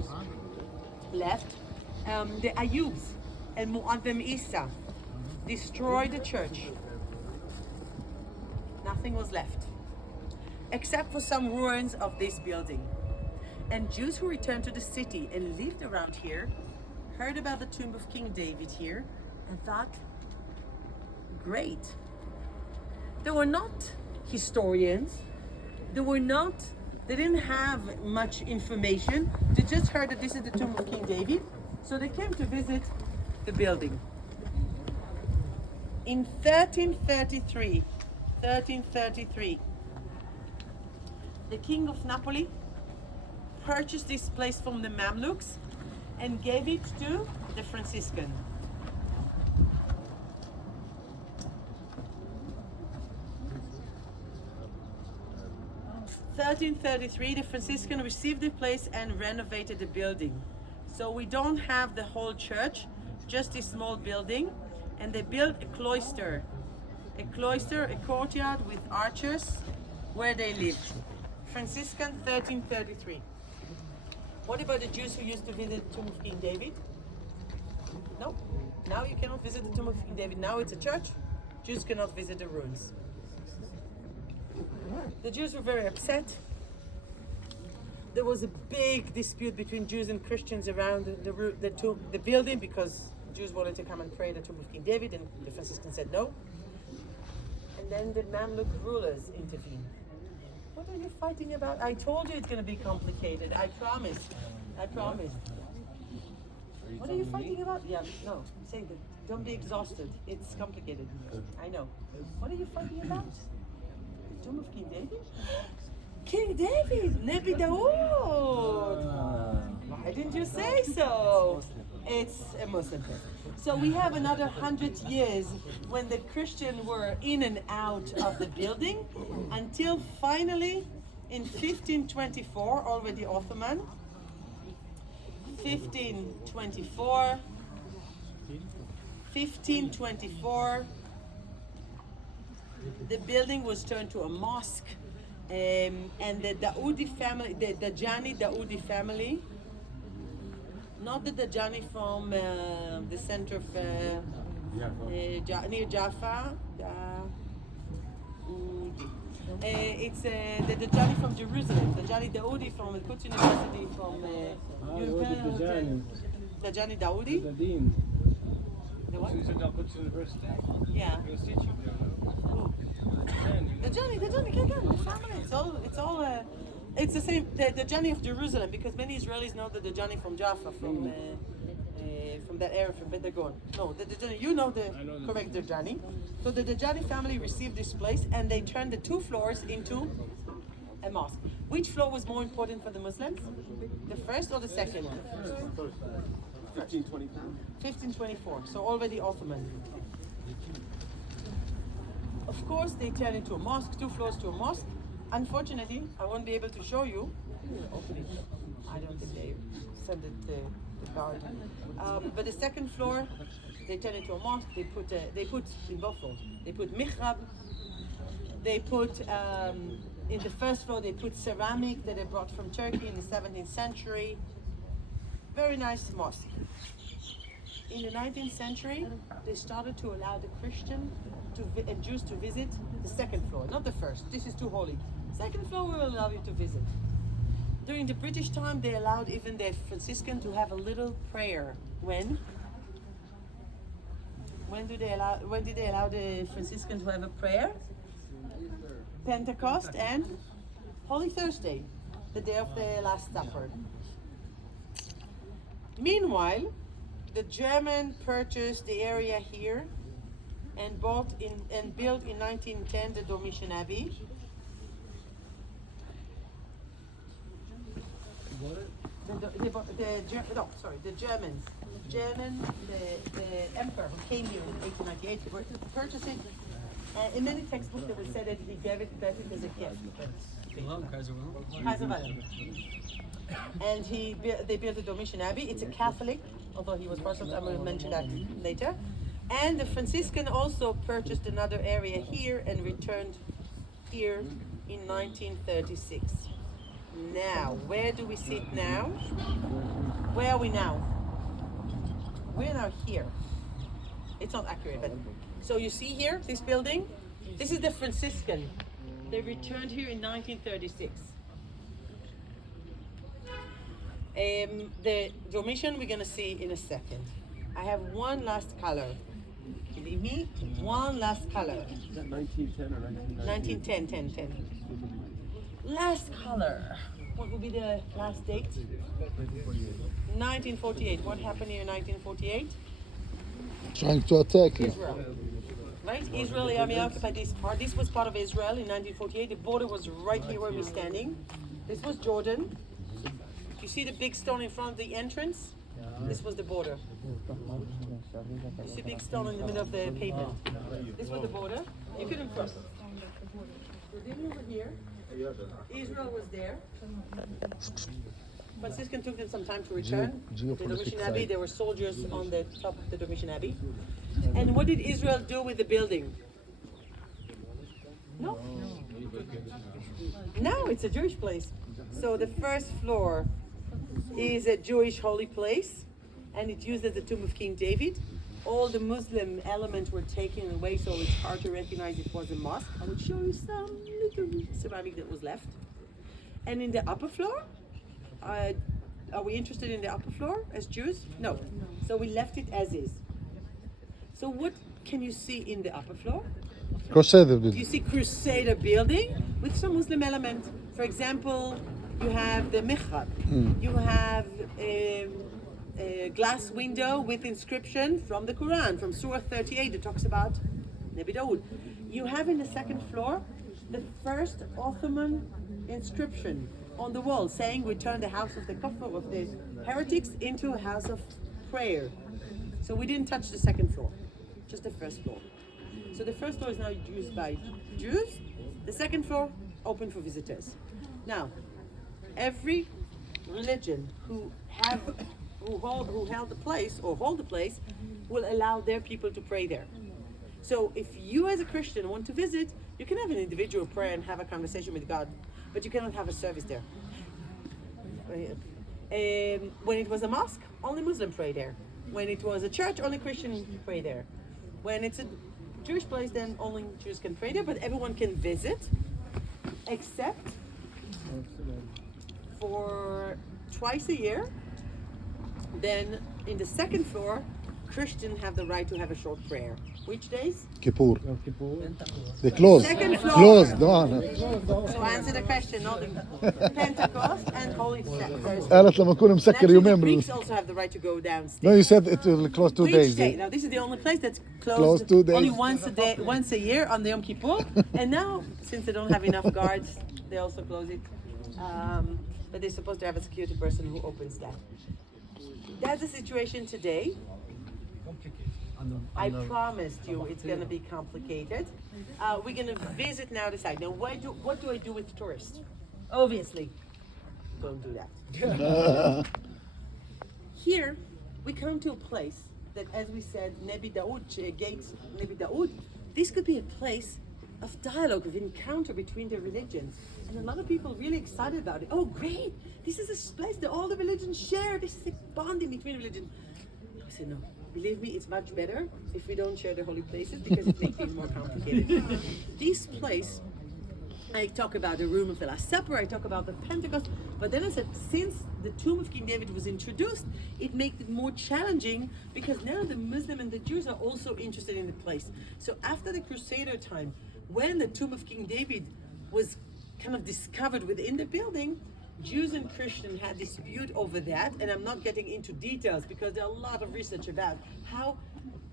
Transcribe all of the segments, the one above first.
years left. The Ayubs and Mu'adhim Isa destroyed the church. Nothing was left, except for some ruins of this building. And Jews who returned to the city and lived around here heard about the tomb of King David here and thought, great. They were not historians. They didn't have much information. They just heard that this is the tomb of King David. So they came to visit the building. In 1333, the king of Napoli purchased this place from the Mamluks and gave it to the Franciscan. In 1333, the Franciscan received the place and renovated the building. So we don't have the whole church, just this small building, and they built a cloister, a courtyard with arches where they lived. Franciscan 1333. What about the Jews who used to visit the tomb of King David? No, now you cannot visit the tomb of King David. Now it's a church. Jews cannot visit the ruins. The Jews were very upset. There was a big dispute between Jews and Christians around the building because Jews wanted to come and pray at the tomb of King David, and the Franciscans said no. And then the Mamluk rulers intervened. What are you fighting about? I told you it's going to be complicated. I promised. What are you fighting about? Yeah, no. I'm saying that. Don't be exhausted. It's complicated. I know. What are you fighting about? The tomb of King David? King David, Nebi Dawood. Why didn't you say so? It's a Muslim place. So we have another 100 years when the Christians were in and out of the building until finally in 1524, already Ottoman, 1524, the building was turned to a mosque. And the Daoudi family, the Dajani Daoudi family, not the Dajani from the center of near Jaffa. It's the Dajani from Jerusalem, Dajani Daoudi from the Quds University from Dajani Daoudi. The what? University. Yeah. The Johnny, the family. It's the same. The Johnny of Jerusalem, because many Israelis know that the Johnny from Jaffa, from that area, from Bet Dagon. No, the Johnny, you know the correct Johnny. So the Johnny family received this place, and they turned the 2 floors into a mosque. Which floor was more important for the Muslims? The first or the second? 1524. 1524. So already Ottoman. Of course, they turned into a mosque, 2 floors to a mosque. Unfortunately, I won't be able to show you. Hopefully, I don't think they sent it the card. But the second floor, they turned into a mosque. They put in both floors. They put mihrab. They put in the first floor. They put ceramic that they brought from Turkey in the 17th century. Very nice mosque. In the 19th century, they started to allow the Christian and Jews to visit the second floor, not the first. This is too holy. Second floor we will allow you to visit. During the British time, they allowed even the Franciscan to have a little prayer. When? When did they allow the Franciscan to have a prayer? Pentecost and Holy Thursday, the day of the Last Supper. Meanwhile, the German purchased the area here and built in 1910 the Domitian Abbey. The emperor who came here in 1898 purchased it. In many textbooks it was said that he gave it back as a gift. Kaiser Wilhelm. And they built the Domitian Abbey. It's a Catholic, although he was Protestant. I will mention that later. And the Franciscan also purchased another area here and returned here in 1936. Now, where do we sit now? Where are we now? We're now here. It's not accurate, but so you see here, this building, this is the Franciscan. They returned here in 1936. The Domitian we're gonna see in a second. I have one last color. Believe me, one last color. Is that 1910 or 1990? 1910, 10. Last color. What would be the last date? 1948. What happened here in 1948? Trying to attack you. Israel. Right? Israeli army occupied this part. This was part of Israel in 1948. The border was right here where we're standing. This was Jordan. You see the big stone in front of the entrance? This was the border. You see a big stone in the middle of the pavement. This was the border. You couldn't cross. So then over here, Israel was there. Franciscan took them some time to return. The Domitian Abbey, there were soldiers on the top of the Domitian Abbey. And what did Israel do with the building? No. No, it's a Jewish place. So the first floor is a Jewish holy place, and it's used as the tomb of King David. All the Muslim elements were taken away, so it's hard to recognize it was a mosque. I will show you some little ceramic that was left. And in the upper floor, are we interested in the upper floor as Jews? No. So we left it as is. So what can you see in the upper floor? Crusader You building. see Crusader building with some Muslim element. For example, you have the mihrab. You have a glass window with inscription from the Quran, from Surah 38 that talks about Nabi Dawood. You have in the second floor the first Ottoman inscription on the wall saying we turn the house of the kufr, of the heretics, into a house of prayer. So we didn't touch the second floor, just the first floor. So the first floor is now used by Jews. The second floor open for visitors. Now, every religion who held the place or hold the place will allow their people to pray there. So if you as a Christian want to visit, you can have an individual prayer and have a conversation with God, but you cannot have a service there. When it was a mosque, only Muslim pray there. When it was a church, only Christian pray there. When it's a Jewish place, then only Jews can pray there, but everyone can visit, except for twice a year. Then in the second floor, Christians have the right to have a short prayer. Which days? Kippur. They closed. Second floor. Closed. No. So answer the question, not the Pentecost and Holy Thursday. قالت لما أكون مسكر Actually, the يومين Greeks also have the right to go downstairs. No, you said it will close 2 Which days. day? Now this is the only place that's closed, Closed 2 days. only once a day, once a year on the Yom Kippur. And now, since they don't have enough guards, they also close it. But they're supposed to have a security person who opens that. That's the situation today. I promised you it's going to be complicated. We're going to visit now the site. Now, what do I do with tourists? Obviously, don't do that. Here, we come to a place that, as we said, Nabi Dawood, gates Nabi Dawood. This could be a place of dialogue, of encounter between the religions. And a lot of people really excited about it. Oh, great! This is a place that all the religions share. This is a bonding between religions. I said, no. Believe me, it's much better if we don't share the holy places because it makes things more complicated. This place, I talk about the room of the Last Supper, I talk about the Pentecost, but then I said, since the tomb of King David was introduced, it makes it more challenging because now the Muslim and the Jews are also interested in the place. So after the Crusader time, when the tomb of King David was kind of discovered within the building, Jews and Christians had dispute over that, and I'm not getting into details because there are a lot of research about how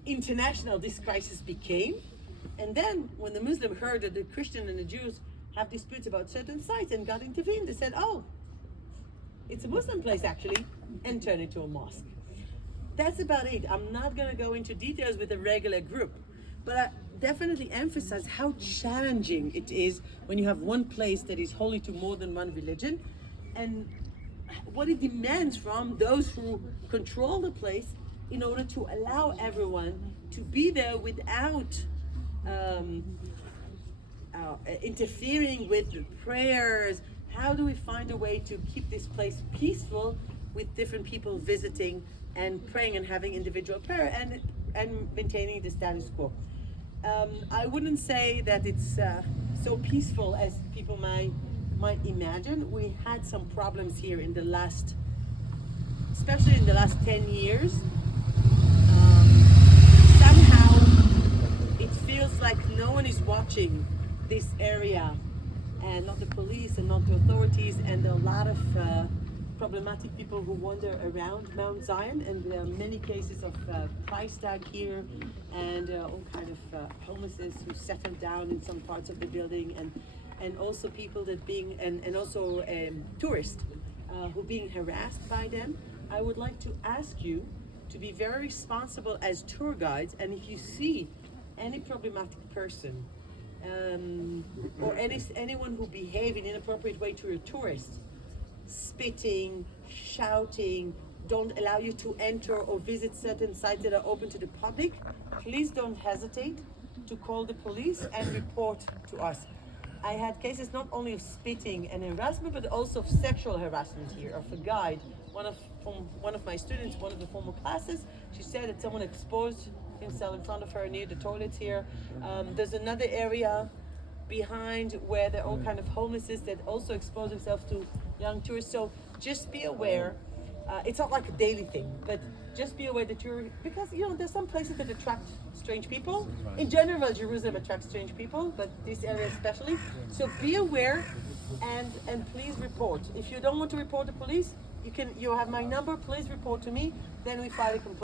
international this crisis became. And then when the Muslim heard that the Christian and the Jews have disputes about certain sites and God intervened, they said, oh, it's a Muslim place actually, and turn it to a mosque. That's about it. I'm not going to go into details with a regular group, but I definitely emphasize how challenging it is when you have one place that is holy to more than one religion, and what it demands from those who control the place in order to allow everyone to be there without interfering with the prayers. How do we find a way to keep this place peaceful with different people visiting and praying and having individual prayer and maintaining the status quo. I wouldn't say that it's so peaceful as people might imagine. We had some problems here in the last, especially in the last 10 years. Somehow it feels like no one is watching this area, and not the police and not the authorities, and a lot of problematic people who wander around Mount Zion, and there are many cases of price tag here, and all kind of homelessness who settle down in some parts of the building, and also people that being and also tourists who being harassed by them. I would like to ask you to be very responsible as tour guides, and if you see any problematic person or anyone who behave in an inappropriate way to a tourist, spitting, shouting, don't allow you to enter or visit certain sites that are open to the public, please don't hesitate to call the police and report to us. I had cases not only of spitting and harassment, but also of sexual harassment here, of a guide. From one of my students, one of the former classes, she said that someone exposed himself in front of her near the toilets here. There's another area behind where there are all kind of homelessness that also expose themselves to young tourists. So just be aware. It's not like a daily thing, but just be aware that because there's some places that attract strange people. In general, Jerusalem attracts strange people, but this area especially. So be aware and please report. If you don't want to report the police, you have my number. Please report to me. Then we file a complaint.